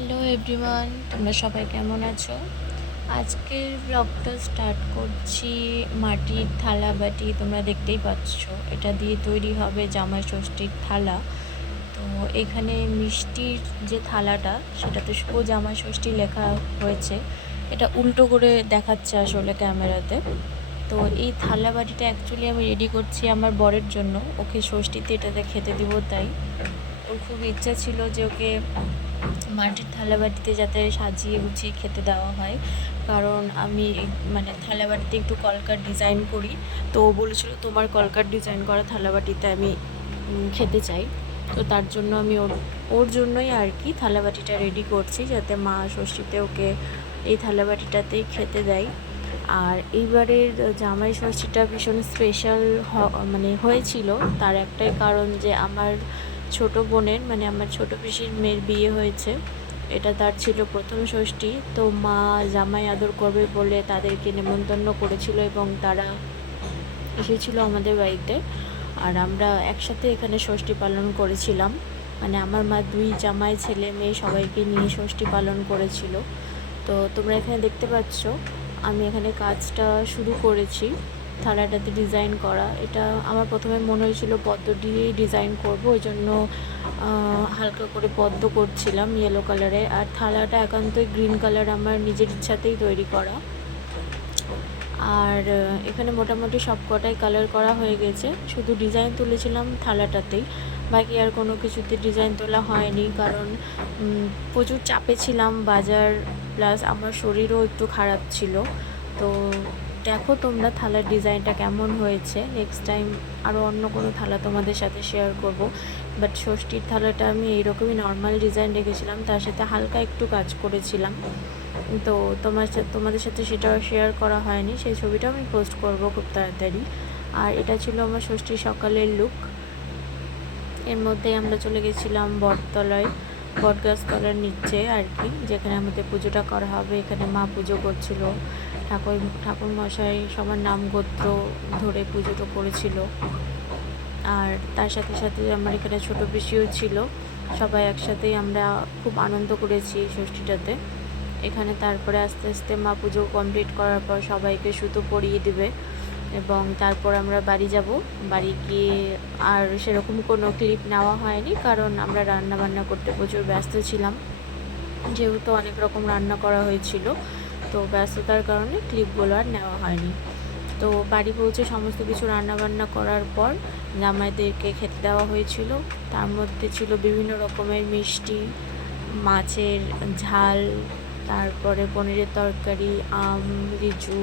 Hello everyone, তোমরা সবাই কেমন আছো? আজকের ব্লগটা স্টার্ট করছি মাটির থালা বাটি। তোমরা দেখতেই পাচ্ছ, এটা দিয়ে তৈরি হবে জামাই ষষ্ঠীর থালা। তো এখানে মিষ্টির যে থালাটা, সেটাতে শুভ জামাই ষষ্ঠী লেখা হয়েছে। এটা উল্টো করে দেখাচ্ছে আসলে ক্যামেরাতে। তো এই থালা বাটিটা অ্যাকচুয়ালি আমি রেডি করছি আমার বরের জন্য। ওকে ষষ্ঠীতে এটাতে খেতে দিব, তাই ওর খুব ইচ্ছা ছিল যে ওকে মাটির থালাবাটিতে যাতে সাজিয়ে গুছিয়ে খেতে দেওয়া হয়, কারণ আমি মানে থালাবাটিতে একটু কলকার ডিজাইন করি। তো ও বলেছিল তোমার কলকার ডিজাইন করা থালাবাটিতে আমি খেতে চাই। তো তার জন্য আমি ওর ওর জন্যই আর কি থালাবাটিটা রেডি করছি, যাতে মা ষষ্ঠীতে ওকে এই থালাবাটিটাতেই খেতে দেয়। আর এইবারের জামাই ষষ্ঠীটা ভীষণ স্পেশাল মানে হয়েছিল। তার একটাই কারণ যে আমার ছোট বোনের মানে আমার ছোট পিসির মেয়ের বিয়ে হয়েছে। এটা তার ছিল প্রথম ষষ্ঠী। তো মা জামাই আদর করবে বলে তাদেরকে নেমন্তন্ন করেছিল এবং তারা এসেছিল আমাদের বাড়িতে। আর আমরা একসাথে এখানে ষষ্ঠী পালন করেছিলাম। মানে আমার মা দুই জামাই ছেলে মেয়ে সবাইকে নিয়ে ষষ্ঠী পালন করেছিল। তো তোমরা এখানে দেখতে পাচ্ছ আমি এখানে কাজটা শুরু করেছি থালাটাতে ডিজাইন করা। এটা আমার প্রথমে মনে হয়েছিল পদ্ম দিয়েই ডিজাইন করব, ওই জন্য হালকা করে পদ্ম করছিলাম ইয়েলো কালারে। আর থালাটা একান্তই গ্রিন কালার, আমার নিজের ইচ্ছাতেই তৈরি করা। আর এখানে মোটামুটি সব কটাই কালার করা হয়ে গেছে, শুধু ডিজাইন তুলেছিলাম থালাটাতেই, বাকি আর কোনো কিছুতে ডিজাইন তোলা হয়নি। কারণ প্রচুর চাপে ছিলাম, বাজার প্লাস আমার শরীরও একটু খারাপ ছিল। তো দেখো তোমরা থালার ডিজাইনটা কেমন হয়েছে। নেক্সট টাইম আরও অন্য কোনো থালা তোমাদের সাথে শেয়ার করব। বাট ষষ্ঠীর থালাটা আমি এইরকমই নর্মাল ডিজাইন রেখেছিলাম, তার সাথে হালকা একটু কাজ করেছিলাম। তো তোমাদের সাথে সেটাও শেয়ার করা হয়নি, সেই ছবিটা আমি পোস্ট করব খুব তাড়াতাড়ি। আর এটা ছিল আমার ষষ্ঠীর সকালের লুক। এর মধ্যেই আমরা চলে গেছিলাম বটতলায়, বটগাছতলার নিচে আর কি, যেখানে আমাদের পুজোটা করা হবে। এখানে মা পুজো করছিল, ঠাকুর মশাই সবার নাম গোত্র ধরে পুজোটা করেছিল। আর তার সাথে সাথে আমার এখানে ছোটো পিসিও ছিল। সবাই একসাথেই আমরা খুব আনন্দ করেছি এই ষষ্ঠীটাতে। এখানে তারপরে আস্তে আস্তে মা পুজো কমপ্লিট করার পর সবাইকে সুতো পরিয়ে দেবে এবং তারপর আমরা বাড়ি যাব। বাড়ি গিয়ে আর সেরকম কোনো ক্লিপ নেওয়া হয়নি, কারণ আমরা রান্না বান্না করতে প্রচুর ব্যস্ত ছিলাম, যেহেতু অনেক রকম রান্না করা হয়েছিল। তো ব্যস্ততার কারণে ক্লিপগুলো আর নেওয়া হয়নি। তো বাড়ি পৌঁছে সমস্ত কিছু রান্নাবান্না করার পর জামাইদেরকে খেতে দেওয়া হয়েছিল। তার মধ্যে ছিল বিভিন্ন রকমের মিষ্টি, মাছের ঝাল, তারপরে পনিরের তরকারি, আম, লিচু,